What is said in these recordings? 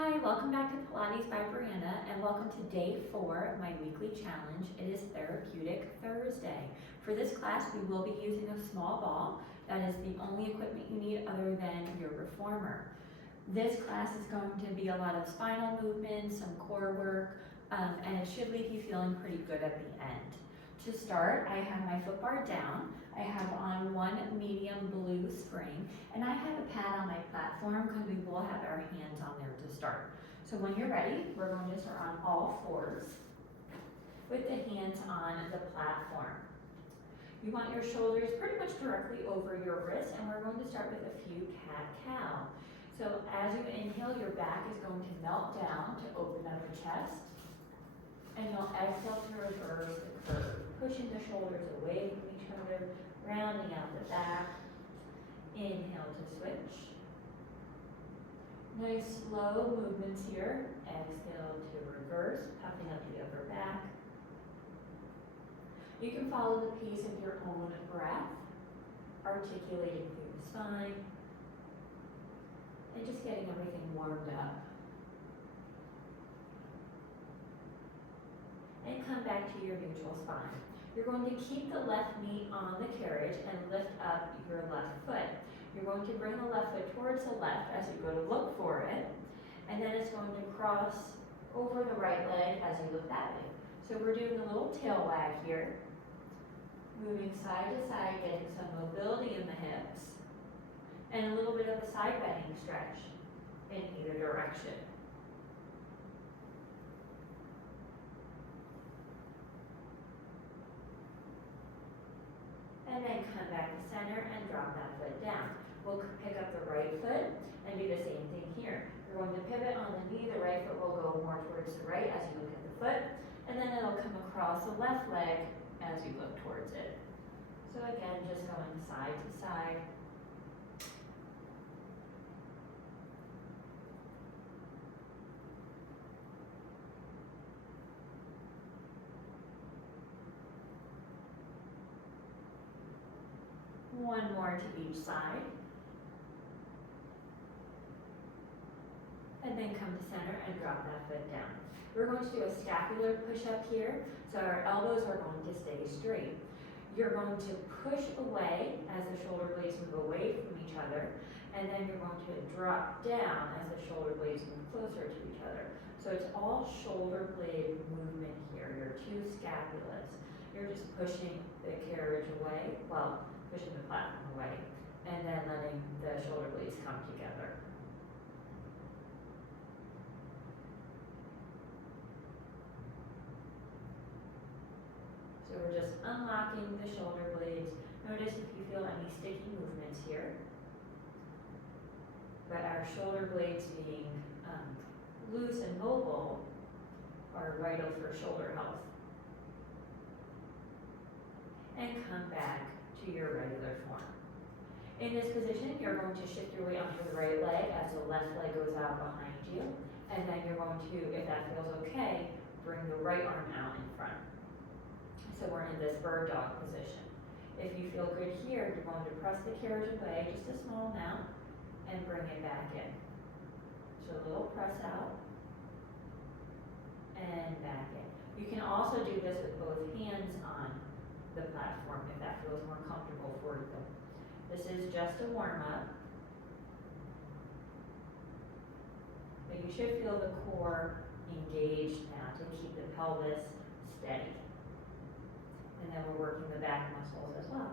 Hi, welcome back to Pilates by Brianna and welcome to day 4 of my weekly challenge. It is Therapeutic Thursday. For this class, we will be using a small ball. That is the only equipment you need other than your reformer. This class is going to be a lot of spinal movements, some core work, and it should leave you feeling pretty good at the end. To start, I have my foot bar down. I have on one medium blue spring, and I have a pad on my platform because we will have our hands on there to start. So when you're ready, we're going to start on all fours with the hands on the platform. You want your shoulders pretty much directly over your wrists, and we're going to start with a few cat-cow. So as you inhale, your back is going to melt down to open up the chest, and you'll exhale to reverse the curve, pushing the shoulders away from each other, rounding out the back. Inhale to switch. Nice slow movements here. Exhale to reverse, puffing up the upper back. You can follow the pace of your own breath, articulating through the spine, and just getting everything warmed up. And come back to your neutral spine. You're going to keep the left knee on the carriage and lift up your left foot. You're going to bring the left foot towards the left as you go to look for it, and then it's going to cross over the right leg as you look that way. So we're doing a little tail wag here, moving side to side, getting some mobility in the hips, and a little bit of a side bending stretch in either direction. And then come back to center and drop that foot down. We'll pick up the right foot and do the same thing here. You're going to pivot on the knee, the right foot will go more towards the right as you look at the foot, and then it'll come across the left leg as you look towards it. So again, just going side to side. One more to each side. And then come to center and drop that foot down. We're going to do a scapular push-up here, so our elbows are going to stay straight. You're going to push away as the shoulder blades move away from each other, and then you're going to drop down as the shoulder blades move closer to each other. So it's all shoulder blade movement here, your two scapulas. You're just pushing the carriage away, well, pushing the platform away, and then letting the shoulder blades come together. So we're just unlocking the shoulder blades. Notice if you feel any sticky movements here. But our shoulder blades being loose and mobile are vital for shoulder health. And come back to your regular form. In this position, you're going to shift your weight onto the right leg as the left leg goes out behind you. And then you're going to, if that feels okay, bring the right arm out in front. So we're in this bird dog position. If you feel good here, you're going to press the carriage away just a small amount and bring it back in. So a little press out and back in. You can also do this with both hands on the platform if that feels more comfortable for you. This is just a warm-up. But you should feel the core engaged now to keep the pelvis steady. And then we're working the back muscles as well.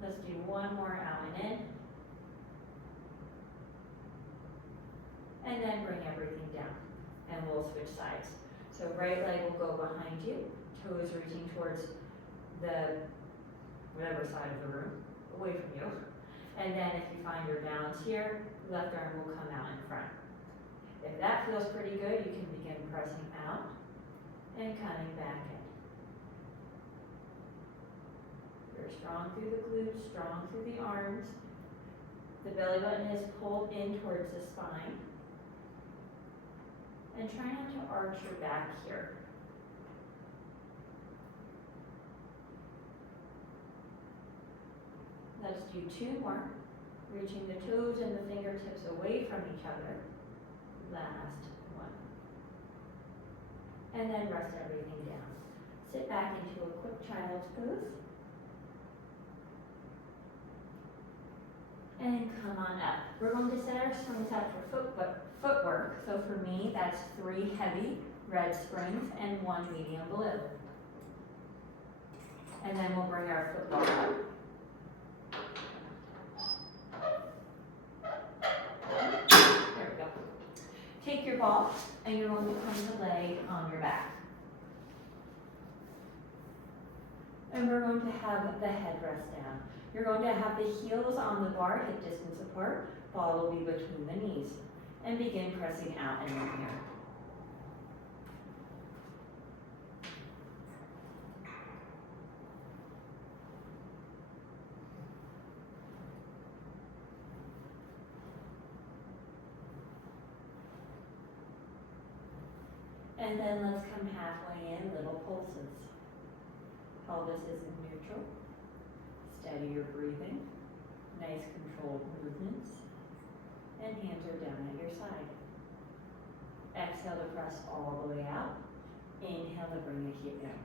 Let's do one more out and in. And then bring everything down. And we'll switch sides. So right leg will go behind you, toes reaching towards the whatever side of the room, away from you. And then if you find your balance here, left arm will come out in front. If that feels pretty good, you can begin pressing out and coming back in. You're strong through the glutes, strong through the arms. The belly button is pulled in towards the spine. And try not to arch your back here. Let's do two more. Reaching the toes and the fingertips away from each other. Last one. And then rest everything down. Sit back into a quick child's pose. And come on up. We're going to set our springs up for footwork. So for me, that's 3 heavy red springs and 1 medium blue. And then we'll bring our football up. There we go. Take your ball and you're going to come to lay on your back. And we're going to have the head rest down. You're going to have the heels on the bar, hip distance apart. Ball will be between the knees. And begin pressing out and in here. And then let's come halfway in, little pulses. Pelvis is in neutral. Steady your breathing. Nice controlled movements. And hands are down at your side. Exhale to press all the way out. Inhale to bring the heel down.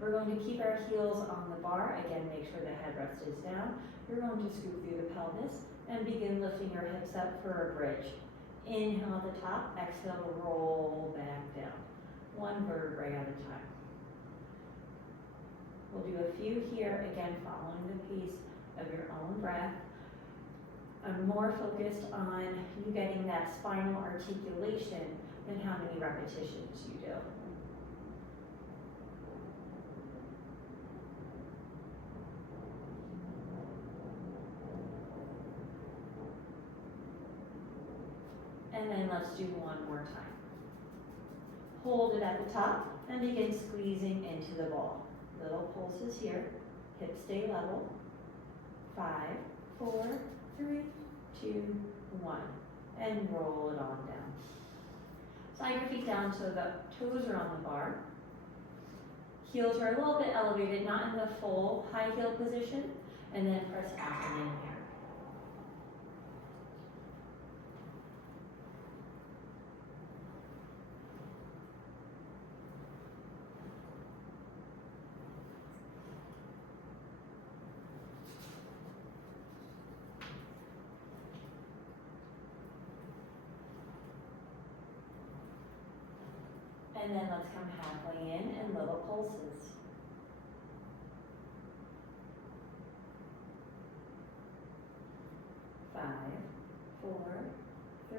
We're going to keep our heels on the bar. Again, make sure the headrest is down. You're going to scoop through the pelvis and begin lifting your hips up for a bridge. Inhale at the top, exhale to roll back down. 1 vertebrae at a time. We'll do a few here, again following the pace of your own breath. I'm more focused on you getting that spinal articulation than how many repetitions you do. And then let's do 1 more time. Hold it at the top and begin squeezing into the ball. Little pulses here. Hips stay level. 5, 4, 3, 2, 1. And roll it on down. Slide your feet down so the toes are on the bar. Heels are a little bit elevated, not in the full high heel position. And then press out and in here. And then let's come halfway in and little pulses. 5, 4, 3,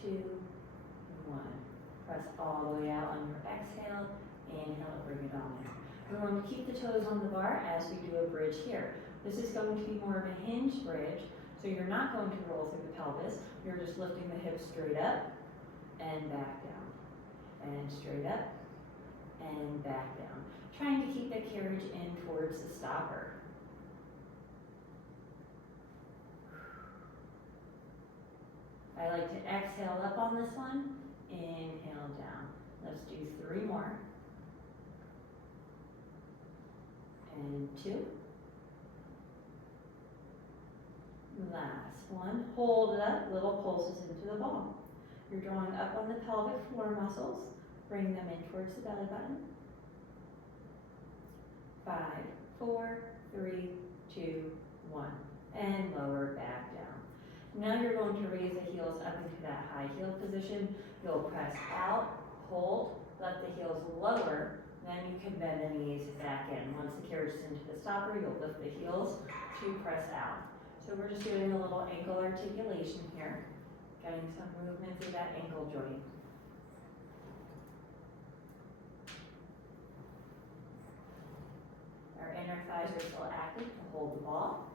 2, 1. Press all the way out on your exhale. Inhale, bring it on in. We're going to keep the toes on the bar as we do a bridge here. This is going to be more of a hinge bridge, so you're not going to roll through the pelvis. You're just lifting the hips straight up and back down. And straight up and back down. Trying to keep the carriage in towards the stopper. I like to exhale up on this one, inhale down. Let's do 3 more. And 2. Last one. Hold it up, little pulses into the ball. You're drawing up on the pelvic floor muscles. Bring them in towards the belly button. 5, 4, 3, 2, 1. And lower back down. Now you're going to raise the heels up into that high heel position. You'll press out, hold, let the heels lower, then you can bend the knees back in. Once the carriage is into the stopper, you'll lift the heels to press out. So we're just doing a little ankle articulation here. Getting some movement through that ankle joint. Our inner thighs are still active to hold the ball.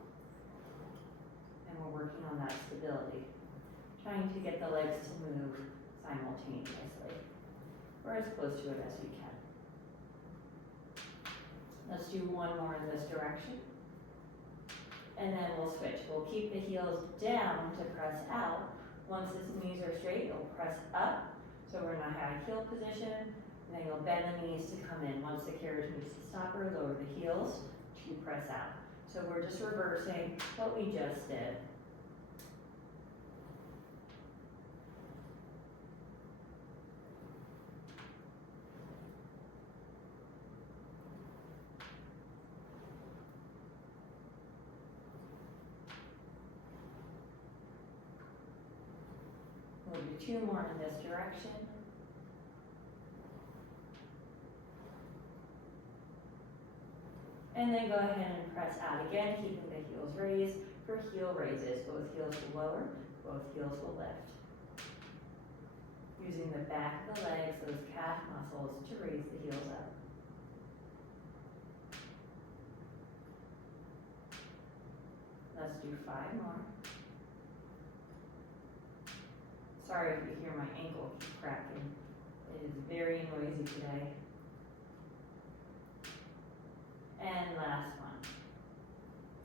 And we're working on that stability. Trying to get the legs to move simultaneously. Or as close to it as we can. Let's do 1 more in this direction. And then we'll switch. We'll keep the heels down to press out. Once the knees are straight, you'll press up. So we're in a high heel position. And then you'll bend the knees to come in. Once the carriage moves to stopper, lower the heels to press out. So we're just reversing what we just did. 2 more in this direction. And then go ahead and press out again, keeping the heels raised. For heel raises, both heels will lower, both heels will lift. Using the back of the legs, those calf muscles, to raise the heels up. Let's do 5 more. Sorry if you hear my ankle keep cracking. It is very noisy today. And last one.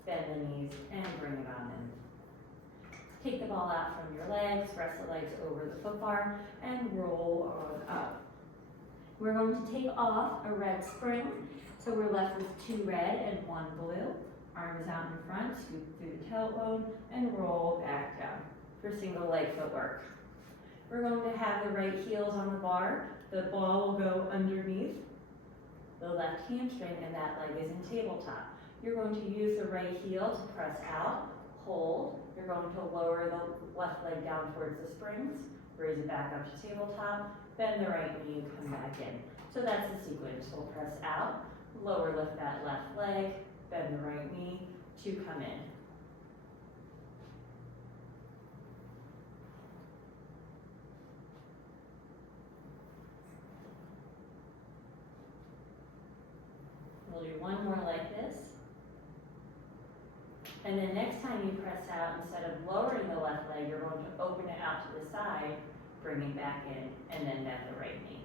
Bend the knees and bring it on in. Take the ball out from your legs, rest the legs over the foot bar, and roll on up. We're going to take off a red spring, so we're left with 2 red and 1 blue. Arms out in front, scoop through the tailbone, and roll back down for single leg footwork. We're going to have the right heels on the bar. The ball will go underneath the left hamstring, and that leg is in tabletop. You're going to use the right heel to press out, hold. You're going to lower the left leg down towards the springs, raise it back up to tabletop, bend the right knee, and come back in. So that's the sequence. We'll press out, lower lift that left leg, bend the right knee to come in. We'll do 1 more like this. And then next time you press out, instead of lowering the left leg, you're going to open it out to the side, bring it back in, and then bend the right knee.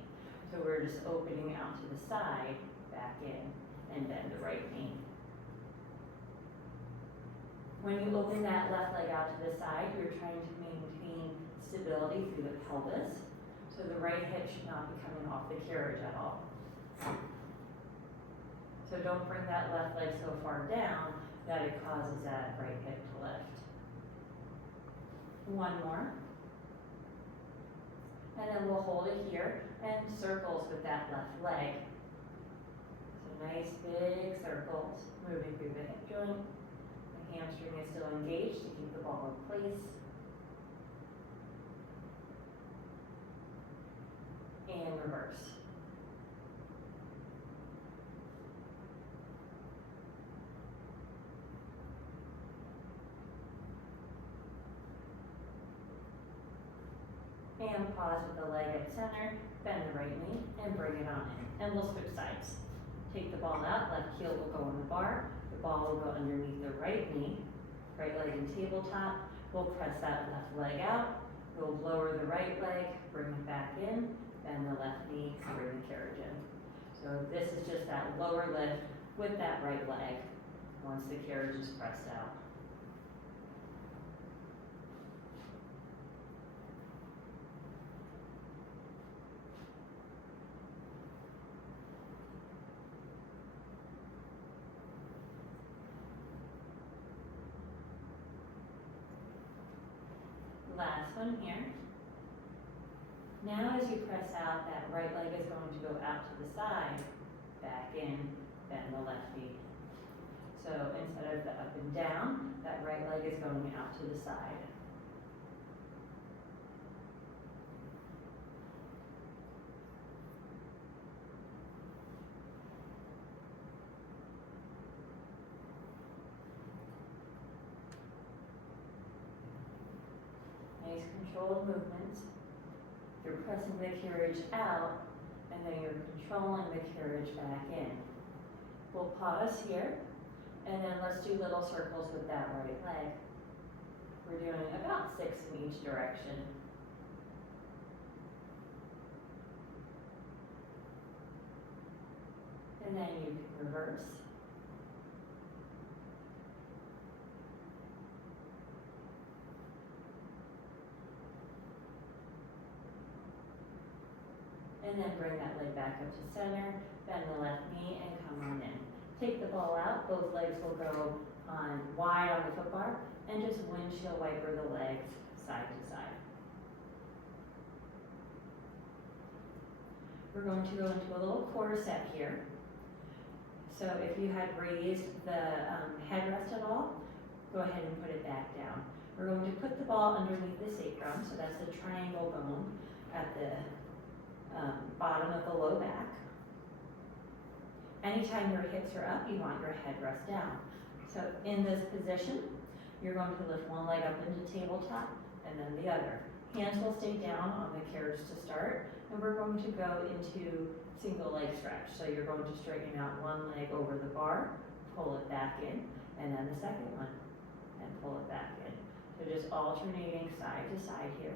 So we're just opening out to the side, back in, and bend the right knee. When you open that left leg out to the side, you're trying to maintain stability through the pelvis. So the right hip should not be coming off the carriage at all. So don't bring that left leg so far down that it causes that right hip to lift. 1 more. And then we'll hold it here and circles with that left leg. So nice big circles moving through the hip joint. The hamstring is still engaged to keep the ball in place. And reverse. And pause with the leg at center, bend the right knee, and bring it on in. And we'll switch sides. Take the ball out, left heel will go on the bar, the ball will go underneath the right knee, right leg in tabletop. We'll press that left leg out, we'll lower the right leg, bring it back in, bend the left knee, bring the carriage in. So this is just that lower lift with that right leg once the carriage is pressed out. Last one here. Now as you press out, that right leg is going to go out to the side, back in, bend the left knee. So instead of the up and down, that right leg is going out to the side. Nice controlled movements. You're pressing the carriage out, and then you're controlling the carriage back in. We'll pause here, and then let's do little circles with that right leg. We're doing about 6 in each direction. And then you can reverse. And then bring that leg back up to center, bend the left knee, and come on in. Take the ball out, both legs will go on wide on the foot bar, and just windshield wiper the legs side to side. We're going to go into a little quarter-set here. So if you had raised the headrest at all, go ahead and put it back down. We're going to put the ball underneath the sacrum, so that's the triangle bone at the bottom of the low back. Anytime your hips are up, you want your head rest down. So in this position, you're going to lift one leg up into tabletop and then the other. Hands will stay down on the carriage to start, and we're going to go into single leg stretch. So you're going to straighten out one leg over the bar, pull it back in, and then the second one, and pull it back in. So just alternating side to side here.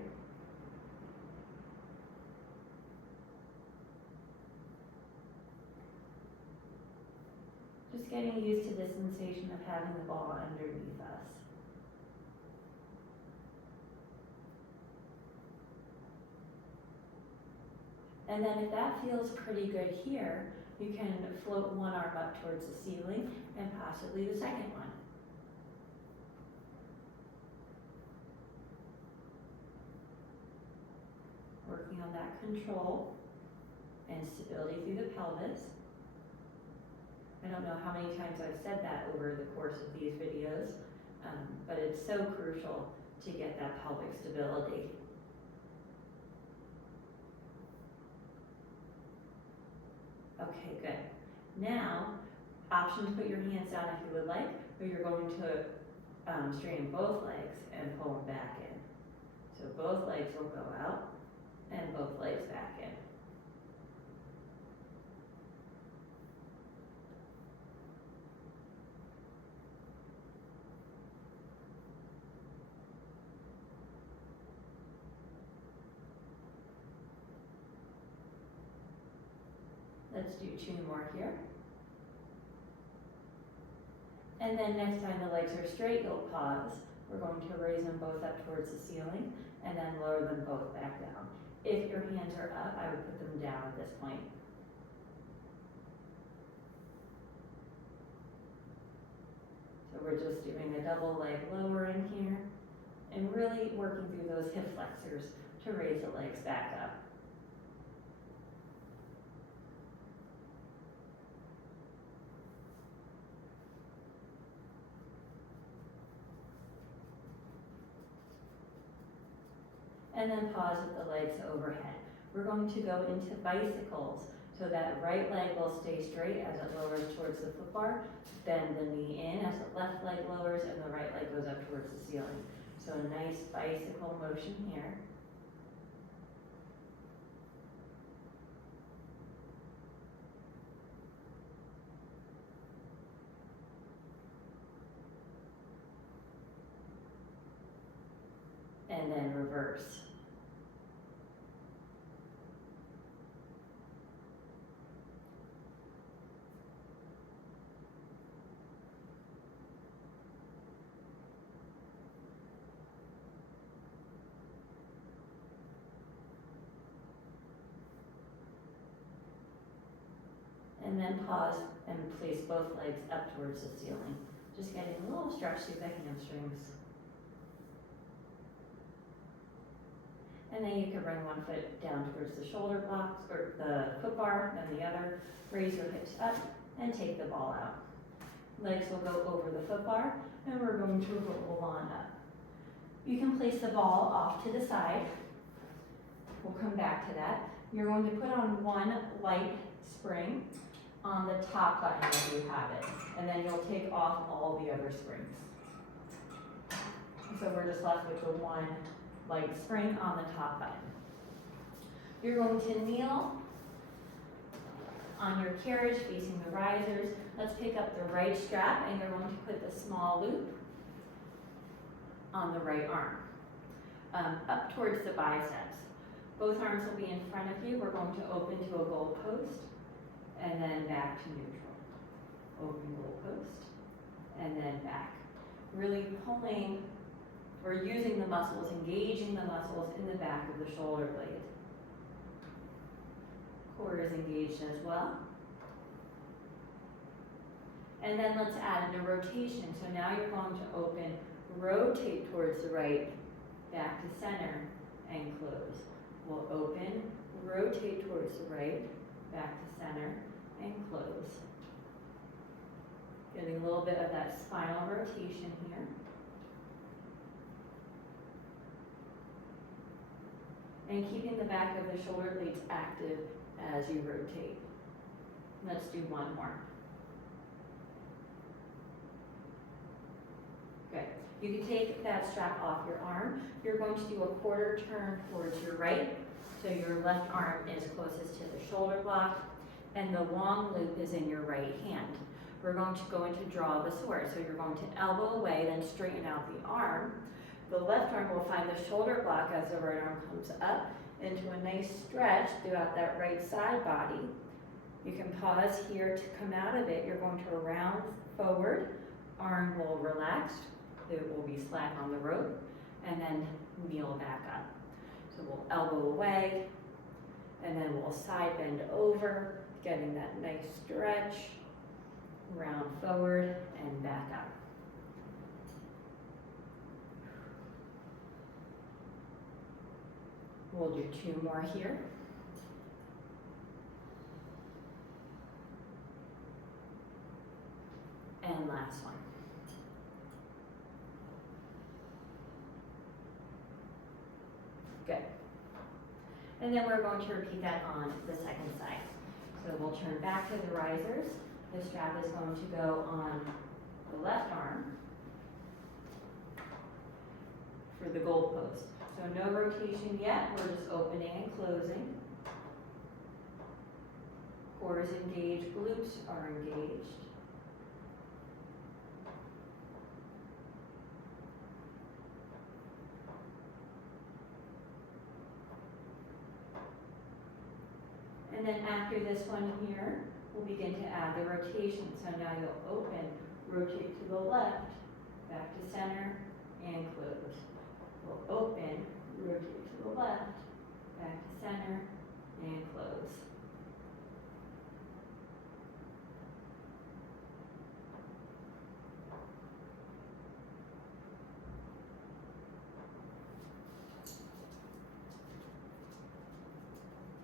Just getting used to the sensation of having the ball underneath us. And then if that feels pretty good here, you can float one arm up towards the ceiling and possibly the second one. Working on that control and stability through the pelvis. I don't know how many times I've said that over the course of these videos, but it's so crucial to get that pelvic stability. Okay, good. Now, option to put your hands down if you would like, or you're going to straighten both legs and pull them back in. So both legs will go out and both legs back in. Let's do 2 more here. And then next time the legs are straight, you'll pause. We're going to raise them both up towards the ceiling and then lower them both back down. If your hands are up, I would put them down at this point. So we're just doing a double leg lowering here and really working through those hip flexors to raise the legs back up. And then pause with the legs overhead. We're going to go into bicycles so that right leg will stay straight as it lowers towards the foot bar. Bend the knee in as the left leg lowers and the right leg goes up towards the ceiling. So a nice bicycle motion here. And then reverse. And then pause and place both legs up towards the ceiling. Just getting a little stretch through the hamstrings. And then you can bring one foot down towards the shoulder blocks, or the foot bar, then the other. Raise your hips up and take the ball out. Legs will go over the foot bar, and we're going to roll on up. You can place the ball off to the side. We'll come back to that. You're going to put on one light spring on the top button if you have it, and then you'll take off all the other springs. So we're just left with the one light spring on the top button. You're going to kneel on your carriage facing the risers. Let's pick up the right strap and you're going to put the small loop on the right arm, up towards the biceps. Both arms will be in front of you. We're going to open to a goal post and then back to neutral. Open goal post and then back. Really pulling or using the muscles, engaging the muscles in the back of the shoulder blade. Core is engaged as well. And then let's add in a rotation. So now you're going to open, rotate towards the right, back to center, and close. We'll open, rotate towards the right, back to center, and close. Getting a little bit of that spinal rotation here. and keeping the back of the shoulder blades active as you rotate. Let's do one more. Good. You can take that strap off your arm. You're going to do a quarter turn towards your right. So your left arm is closest to the shoulder block, and the long loop is in your right hand. We're going to go into draw the sword. So you're going to elbow away, then straighten out the arm. The left arm will find the shoulder block as the right arm comes up into a nice stretch throughout that right side body. You can pause here to come out of it. You're going to round forward, arm will relax, it will be slack on the rope, and then kneel back up. So we'll elbow away, and then we'll side bend over, getting that nice stretch, round forward, and back up. We'll do 2 more here. And last one. Good. And then we're going to repeat that on the second side. So we'll turn back to the risers. The strap is going to go on the left arm for the goal post. So no rotation yet, we're just opening and closing. Core is engaged, glutes are engaged. And then after this one here, we'll begin to add the rotation. So now you'll open, rotate to the left, back to center, and close. We'll open, rotate to the left, back to center, and close.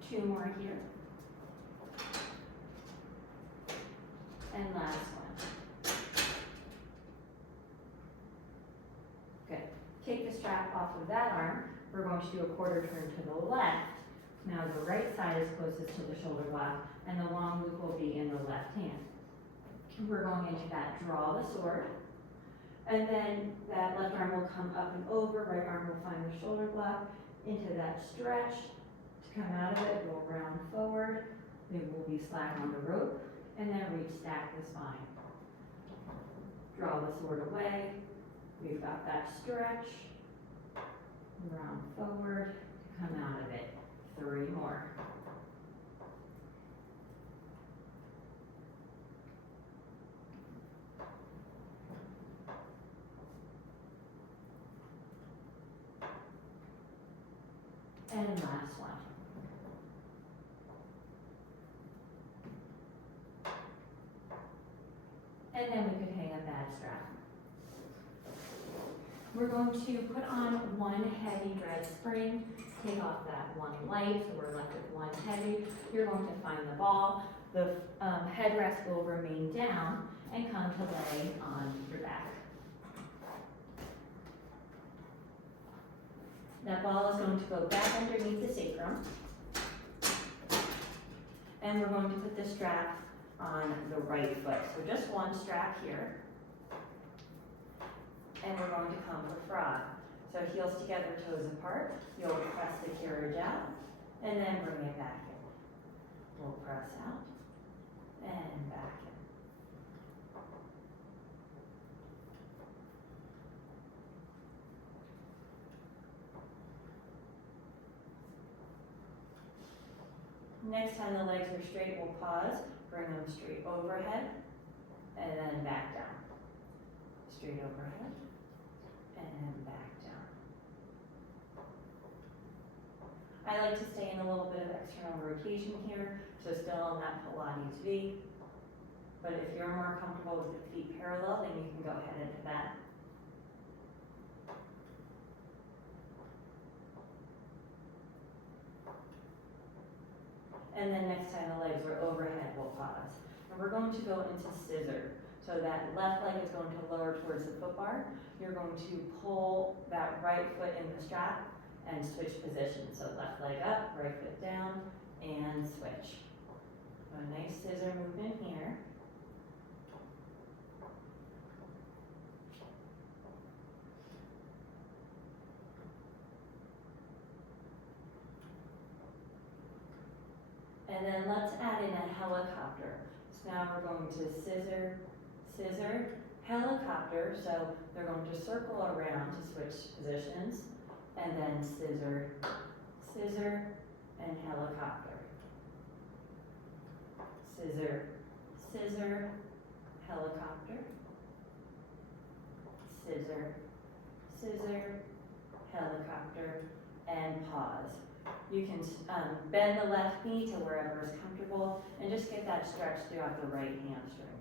Two more here. And last one. Good. Take the strap off of that arm. We're going to do a quarter turn to the left. Now the right side is closest to the shoulder block, and the long loop will be in the left hand. We're going into that draw the sword. And then that left arm will come up and over, right arm will find the shoulder block, into that stretch. To come out of it, we'll round forward. It will be slack on the rope, and then reach stack the spine. Draw the sword away. We've got that stretch. Round forward, come out of it. 3 more. And last one. And then we could hang a bad strap. We're going to put on one heavy dread spring, take off that one light, so we're left with one heavy. You're going to find the ball. The headrest will remain down and come to lay on your back. That ball is going to go back underneath the sacrum. And we're going to put the strap on the right foot. So just one strap here. And we're going to come for frog. So heels together, toes apart. You'll press the carriage out and then bring it back in. We'll press out and back in. Next time the legs are straight, we'll pause, bring them straight overhead, and then back down. Straight overhead, and back down. I like to stay in a little bit of external rotation here, so still in that Pilates V. But if you're more comfortable with the feet parallel, then you can go ahead into that. And then next time the legs are overhead, we'll pause. And we're going to go into scissor. So that left leg is going to lower towards the foot bar. You're going to pull that right foot in the strap and switch positions. So left leg up, right foot down, and switch. A nice scissor movement here. And then let's add in a helicopter. So now we're going to scissor, scissor, helicopter. So they're going to circle around to switch positions. And then scissor, scissor, and helicopter. Scissor, scissor, helicopter. Scissor, scissor, helicopter, and pause. You can bend the left knee to wherever is comfortable and just get that stretch throughout the right hamstring.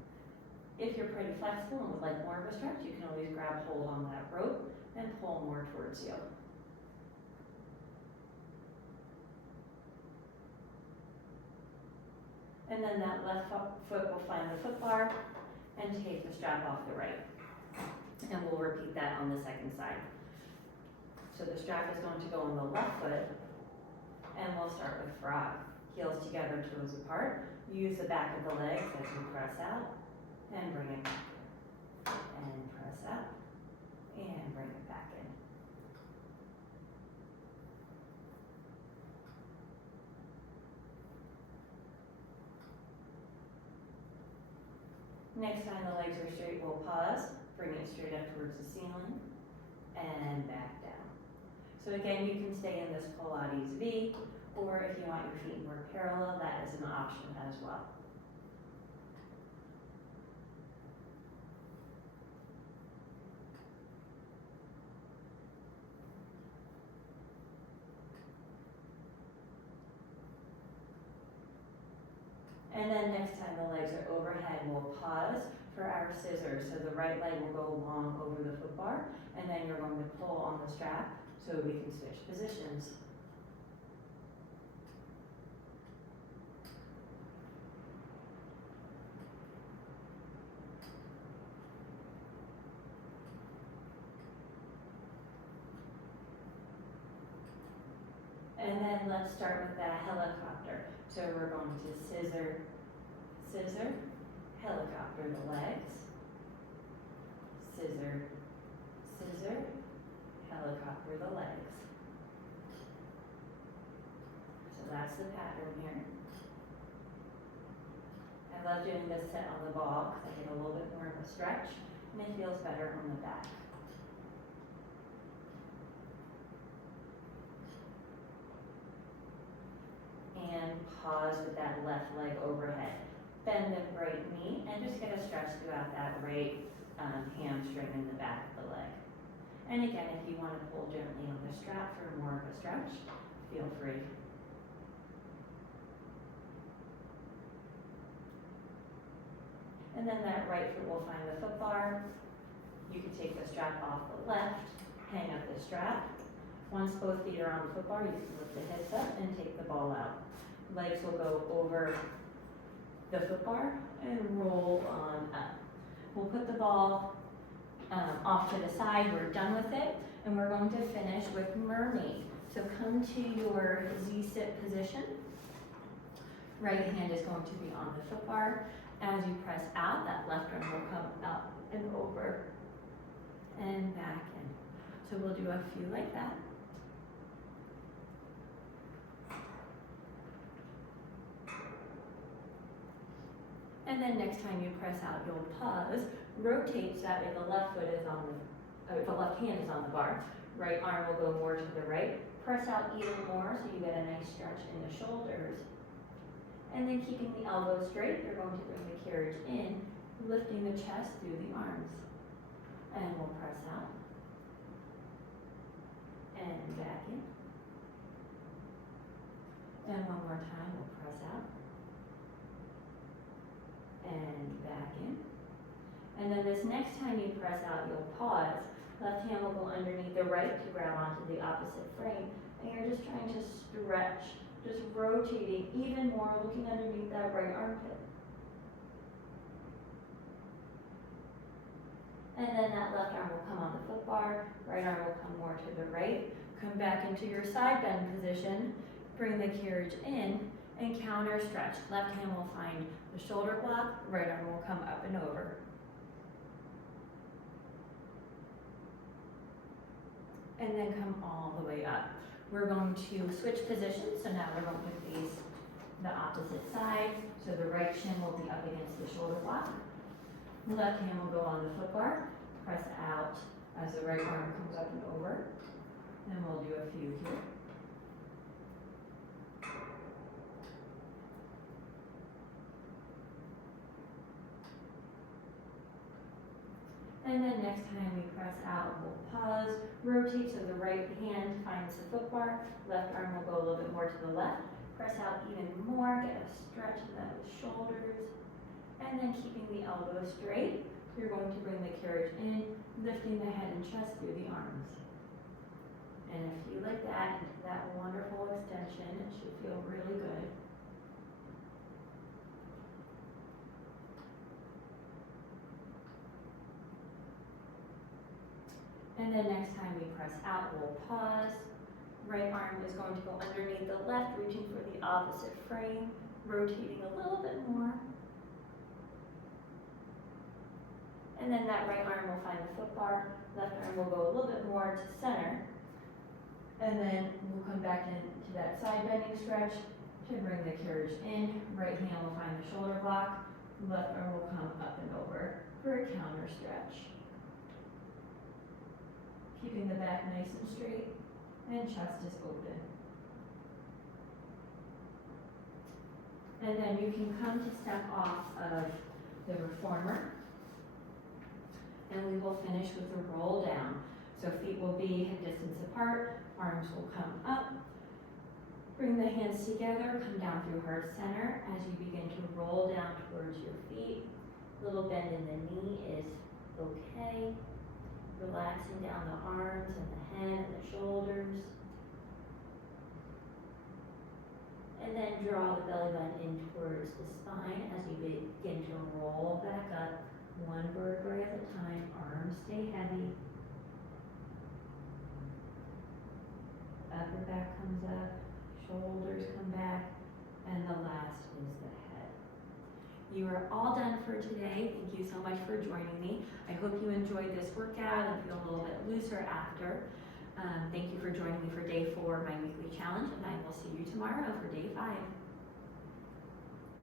If you're pretty flexible and would like more of a stretch, you can always grab hold on that rope and pull more towards you. And then that left foot will find the foot bar and take the strap off the right. And we'll repeat that on the second side. So the strap is going to go on the left foot. And we'll start with frog. Heels together, toes apart. Use the back of the legs as you press out and bring it back in. And press out and bring it back in. Next time the legs are straight, we'll pause. Bring it straight up towards the ceiling and back down. So again, you can stay in this Pilates V, or if you want your feet more parallel, that is an option as well. And then next time the legs are overhead, we'll pause for our scissors. So the right leg will go long over the foot bar, and then you're going to pull on the strap so we can switch positions. And then let's start with that helicopter. So we're going to scissor, scissor, helicopter the legs, scissor, scissor, helicopter the legs. So that's the pattern here. I love doing this set on the ball because I get a little bit more of a stretch and it feels better on the back. And pause with that left leg overhead. Bend the right knee and just get a stretch throughout that right hamstring in the back of the leg. And again, if you want to pull gently on the strap for more of a stretch, feel free. And then that right foot will find the foot bar. You can take the strap off the left, hang up the strap. Once both feet are on the foot bar, you can lift the hips up and take the ball out. Legs will go over the foot bar and roll on up. We'll put the ball off to the side. We're done with it, and we're going to finish with mermaid. So come to your Z-sit position. Right hand is going to be on the foot bar. As you press out, that left arm will come up and over and back in. So we'll do a few like that. And then next time you press out, you'll pause, rotate so that way the left foot is on the, the left hand is on the bar. Right arm will go more to the right. Press out even more so you get a nice stretch in the shoulders. And then keeping the elbows straight, you're going to bring the carriage in, lifting the chest through the arms. And we'll press out. And back in. And one more time, we'll press out. And back in. And then this next time you press out, you'll pause. Left hand will go underneath the right to grab onto the opposite frame. And you're just trying to stretch, just rotating even more, looking underneath that right armpit. And then that left arm will come on the foot bar, right arm will come more to the right. Come back into your side bend position. Bring the carriage in and counter stretch. Left hand will find the shoulder block, right arm will come up and over. And then come all the way up. We're going to switch positions, so now we're going to face the opposite side. So the right shin will be up against the shoulder block. Left hand will go on the foot bar. Press out as the right arm comes up and over. And we'll do a few here. And then next time we press out, we'll pause, rotate so the right hand finds the foot bar, left arm will go a little bit more to the left, press out even more, get a stretch of those shoulders, and then keeping the elbow straight, you're going to bring the carriage in, lifting the head and chest through the arms. And if you like that, into that wonderful extension, it should feel really good. And then next time we press out, we'll pause. Right arm is going to go underneath the left, reaching for the opposite frame, rotating a little bit more. And then that right arm will find the foot bar, left arm will go a little bit more to center. And then we'll come back into that side bending stretch to bring the carriage in. Right hand will find the shoulder block, left arm will come up and over for a counter stretch. Keeping the back nice and straight and chest is open. And then you can come to step off of the reformer. And we will finish with a roll down. So feet will be hip distance apart, arms will come up. Bring the hands together, come down through heart center as you begin to roll down towards your feet. Little bend in the knee is okay. Relaxing down the arms and the head and the shoulders. And then draw the belly button in towards the spine as you begin to roll back up, one vertebrae at a time, arms stay heavy. Upper back comes up, shoulders come back, and the last is the head. You are all done for today. Thank you so much for joining me. I hope you enjoyed this workout and feel a little bit looser after. Thank you for joining me for day 4 of my weekly challenge, and I will see you tomorrow for day 5.